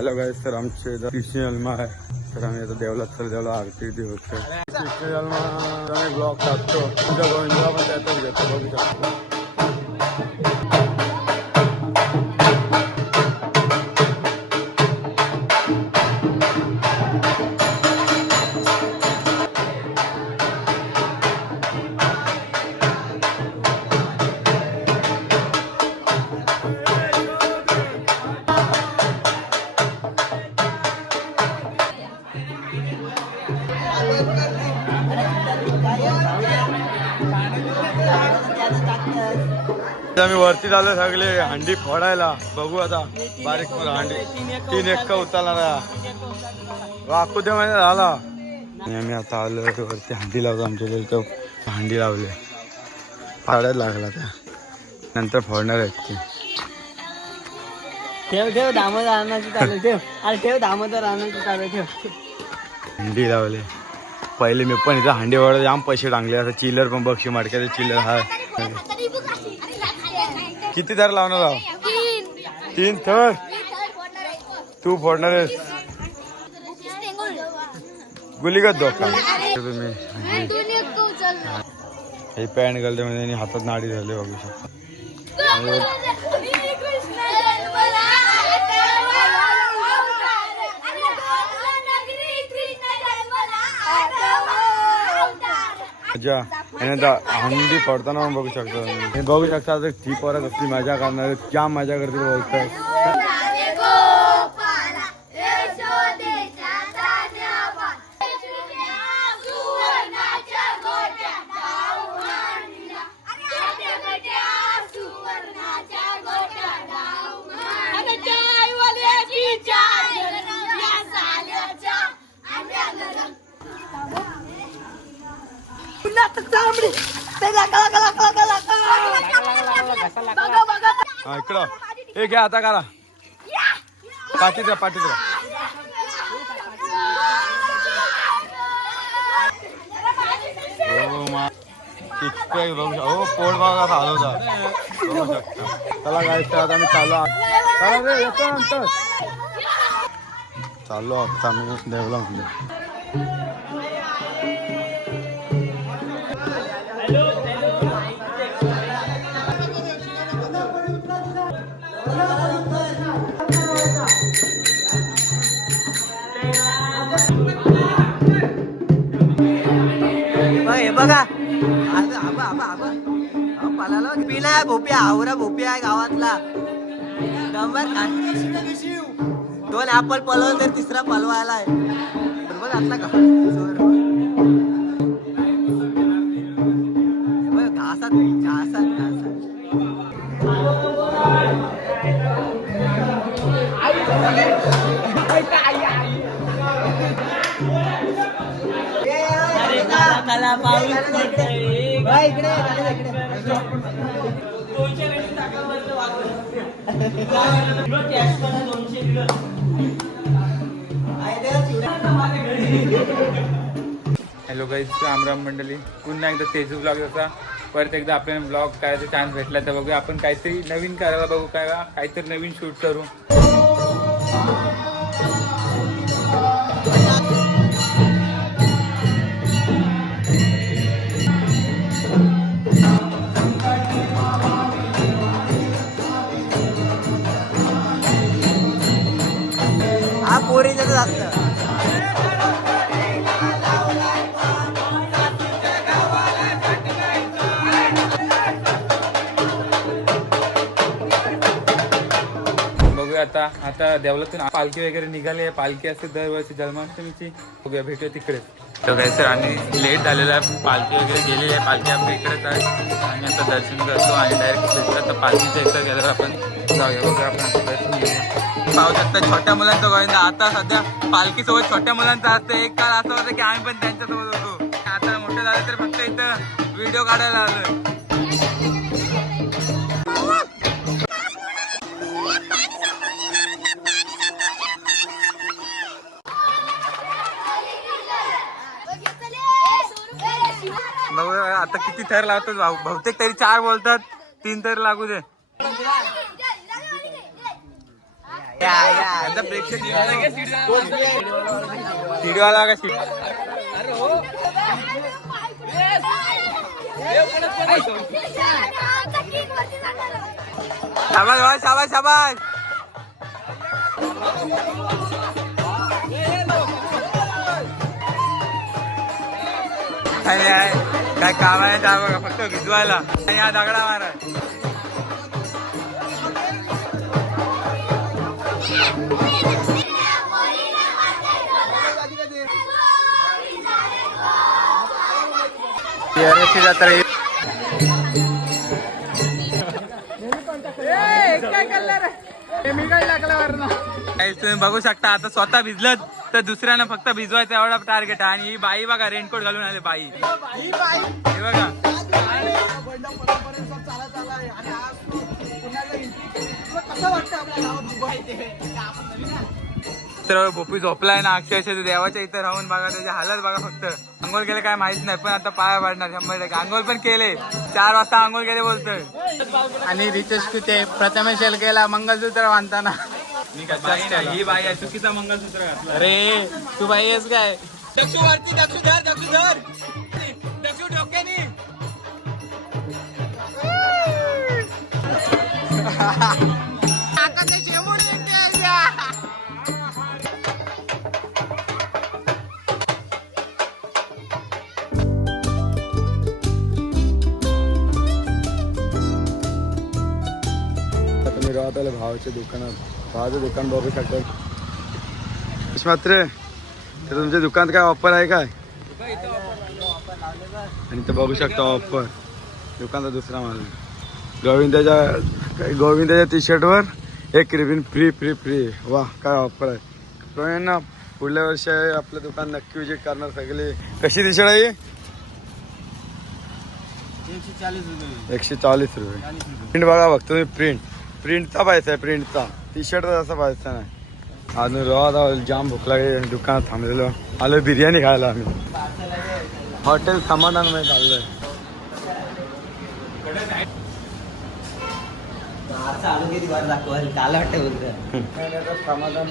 Hello गाईस, तर आमचे कृष्ण जन्म आहे, तर आम्ही आता देवलात तर देवला आरती होतो. कृष्ण जन्म ब्लॉग टाकतो, तुमच्या गोविंदला पण त्यातच घेतो, बघू शकतो. आम्ही वरती झालो सगळे हंडी फोडायला. बघू आता बारीक हंडी 3 एक्का उचलणार वाकू दे महिना झाला. आम्ही आता आलो वरती हंडी लावतो. आमच्या तो हंडी लावले, फाडायला लागला त्या नंतर फोडणार आहेत ते. ठेव दामोदर रानाचं चालू ठेव. अरे ठेव दामोदर रानाचं चालू ठेव. हंडी लावले. पहिले मी पण इथं हंडी वाढत जाम पैसे टांगले. आता चिल्लर पण बक्षी मडक्याचे चिल्लर हा. किती थर लावणार आहो? 3 थर. तू फोडणार आहेस गुलीगत धोका. तुम्ही हे पॅन्ट घालते म्हणजे हातात नाडी झाले, बघू शकता. हंडी फोडताना बघू शकतो. हे बघू शकता ती परत असली मजा करणार, क्या मजा करते बोलतात. इकडं हे घ्या आता करा. पाठीत राहा, पाठीत राहा. हो पोट बघा आलो होता, बघू शकता. चला गायचं आता मी चालू येतो नंतर. चाललो आता आम्ही देवला म्हणजे. बघा पलाला पिना भोपिया आवरा भोपिया आहे गावातला नंबर. 2 ऍपल पलवल तर 3रा पलवायला आहे. बघ आतला का घासात घासात घासात. कला पाऊस इकडे हॅलो गाईज, राम मंडळी. पुन्हा एकदा तेजू ब्लॉग होता. परत एकदा आपल्याला ब्लॉग करायचा चान्स भेटला तर बघूया आपण काहीतरी नवीन करायला बघू. काहीतरी नवीन शूट करू. हा पोरीचं जास्त आता देवलातून पालखी वगैरे निघाली आहे. पालखी असते दरवर्षी जन्माष्टमीची. बघूया भेटूया तिकडे. तर काय सर आणि लेट झालेला आहे. पालखी वगैरे गेलेली आहे. पालखी आपल्या इकडेच आहे आणि आता दर्शन करतो आणि डायरेक्ट भेटतो. तर पालखीच्या इकडे गेल्यावर आपण जाऊया. बघूया आपण आता दर्शन घेऊया. पाहू शकता छोट्या मुलांचं गोविंदा. आता सध्या पालखीसोबत छोट्या मुलांचं असतं. एक काळ असं होतं की आम्ही पण त्यांच्यासोबत होतो. आता मोठं झालं तर फक्त इथं व्हिडिओ काढायला आलोय. आता किती थर लावतात बहुतेक तरी 4 बोलतात. 3 थर लागू दे. यांचा प्रेक्षक सीडवाला का सीट शाबाश शाबाश शाबाश काय काम आहे त्या बघा फक्त भिजवायला आणि हा दगडा मारा जत्रा तुम्ही बघू शकता आता स्वतः भिजलत तर दुसऱ्यानं फक्त भिजवायचं एवढा टार्गेट आहे. आणि ही बाई बघा रेनकोट घालून आले बाई हे बघा तर बोपी झोपलाय ना अक्षरशः देवाच्या इथं राहून बघा त्याची हालत बघा फक्त आंघोळ केले काय माहित नाही पण आता पाया पाडणार 100% आंघोळ पण केले 4 वाजता आंघोळ केले बोलतोय. आणि रितेश कुठे प्रथमेश केला मंगलसूत्र बांधताना ही बाई आहे चुकीचा मंगलसूत्र घातलं. अरे तू बाई आहेस काय दक्षू वरती दक्षू धर दक्षू डोक्यानी तुम्ही राहत आले भावाच्या दुकानात भावाचं दुकान बघू शकता मात्र तर तुमच्या दुकानात काय ऑफर आहे काय आणि ते बघू शकता ऑफर दुकानाचा दुसरा माल गोविंदाच्या टी शर्टवर 1 रिबीन फ्री वा काय ऑफर आहे. ना पुढल्या वर्षी आपलं दुकान नक्की विजिट करणार सगळे. कशी टी शर्ट आहे 140 रुपये. प्रिंट बघा बघ तुम्ही प्रिंटचा पाहिजे आहे प्रिंटचा टी शर्टचा असं पाहिजे नाही. अजून राहत जाम भूक लागली दुकानात थांबलेलो आलो बिर्याणी खायला आम्ही हॉटेल समाधान मध्ये चाललोय. समाधान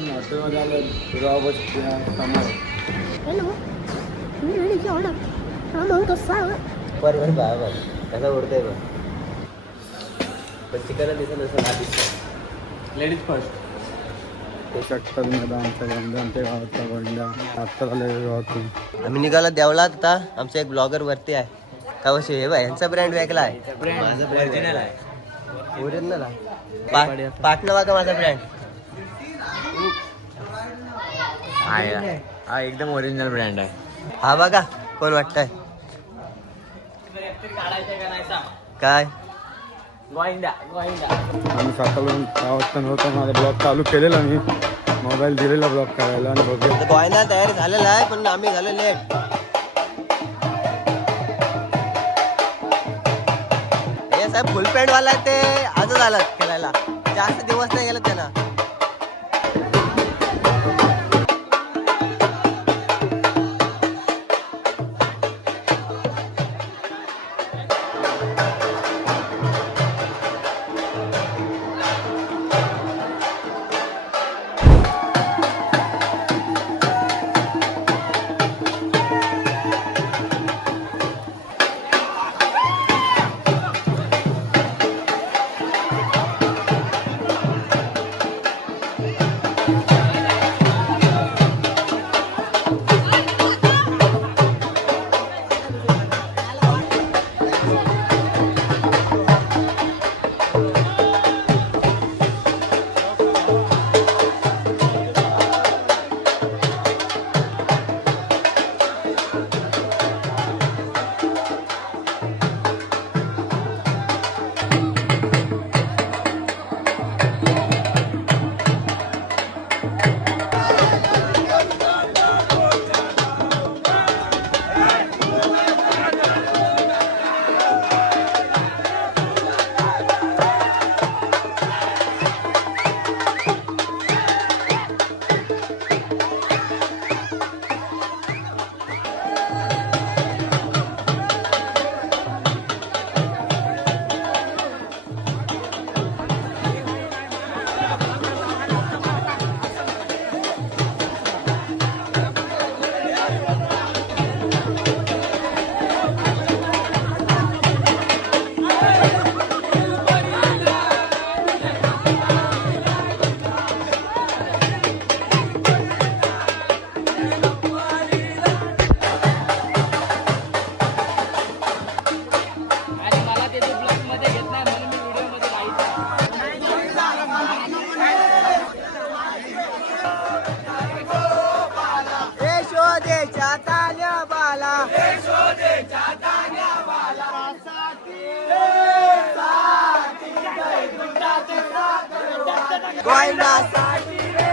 हॉटेलमध्ये आलो कसा उडतोय बघ पण चिकन दिसत लेडीज फर्स्ट आमच्या गावातला गोंडा आता आम्ही निघालो देवळात. आता आमचा एक ब्लॉगर वरती आहे का वशी हे बाय यांचा ब्रँड वेगळा आहे ओरिजिनल आहे पाटणा बघा माझा ब्रँड हा एकदम ओरिजिनल ब्रँड आहे. हा बघा कोण वाटतंय काय आम्ही सकाळून 6 वाजता नव्हतं माझा ब्लॉग चालू केलेला मी मोबाईल दिलेला ब्लॉग करायला आणि बघूया गोयना तयार झालेला आहे पण आम्ही झालो लेट. हे साहेब फुल पॅन्ट वाला आहे ते आजच आलं खेळायला जास्त दिवस नाही गेलं त्यांना. गोविंदासाठी रे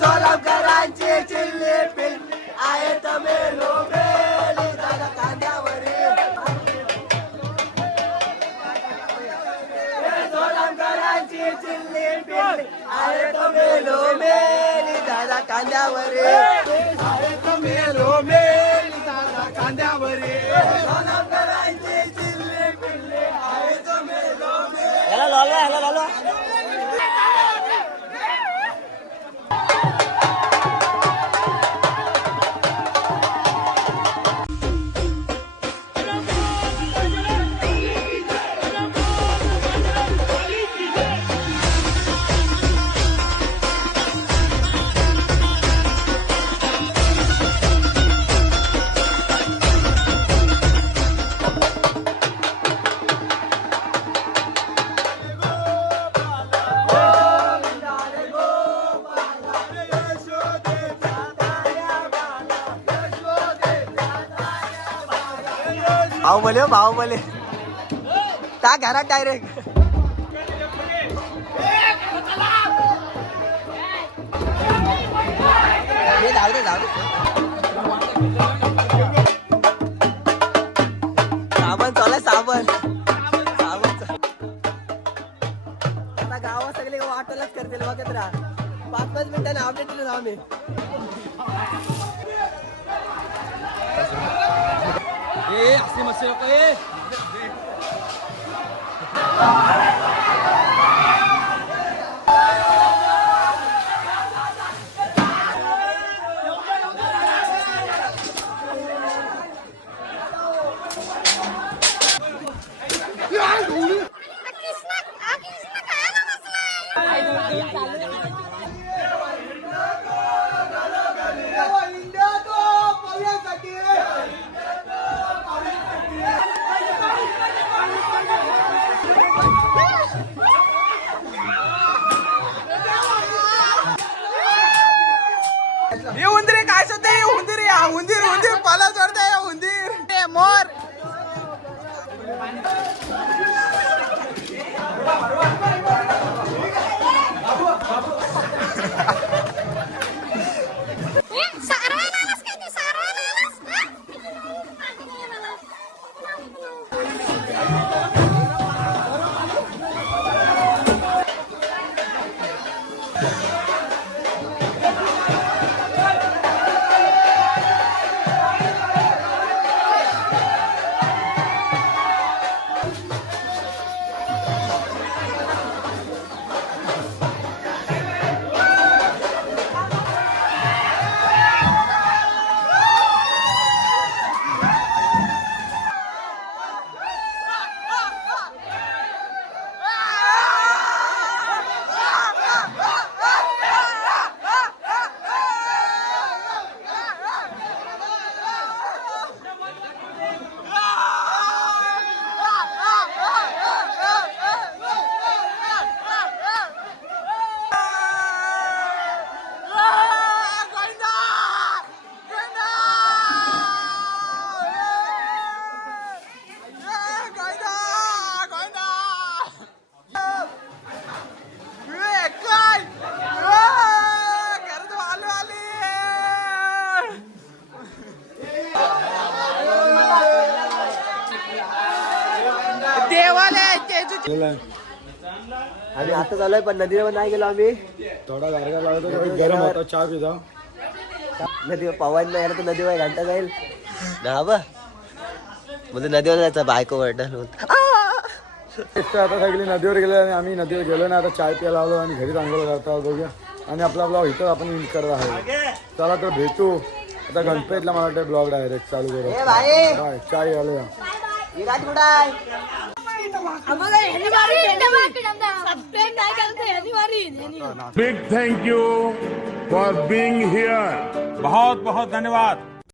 झोलमकरांची चिल्ली पिल्ली आहे तमे लोबेली दादा कांद्यावरी रे झोलमकरांची चिल्ली पिल्ली आहे तमे लोबेली दादा कांद्यावरी आहे तमे लोबेली दादा कांद्यावरी झोलमकरांची चिल्ली पिल्ली आहे तमे लोबेली ह्याला लावलो बाहुबली त्या घरात डायरेक्ट जाऊ दे साबण चालय साबण आता गावात सगळे वाटलच करतील बघत राहा 5-5 मिनिटांनी अपडेट दिलं जाऊ मी असे मस्त लोक उंदीर काय सुद्धा उंदीर पाला चढताय उंदीर मोर आणि आता चालूय पण नदीवर नाही गेलो आम्ही थोडा गारगा लागतो गरम होता चहा पिता नदीवर पवन नाही तर नदीवर घंटा जाईल ना बा म्हणजे नदीवर जायचं बायको वरडल आता सगळी नदीवर गेले आणि आम्ही नदीवर गेलो ना आता चाय प्यायला आलो आणि घरी चांगलं करता बघूया आणि आपला ब्लॉग इथं आपण एंड करत आहे चला तर भेटू आता गणपतीला मला वाटतं ब्लॉग डायरेक्ट चालू करू बाय चाय आलो Big thank you for being here. बहुत बहुत धन्यवाद.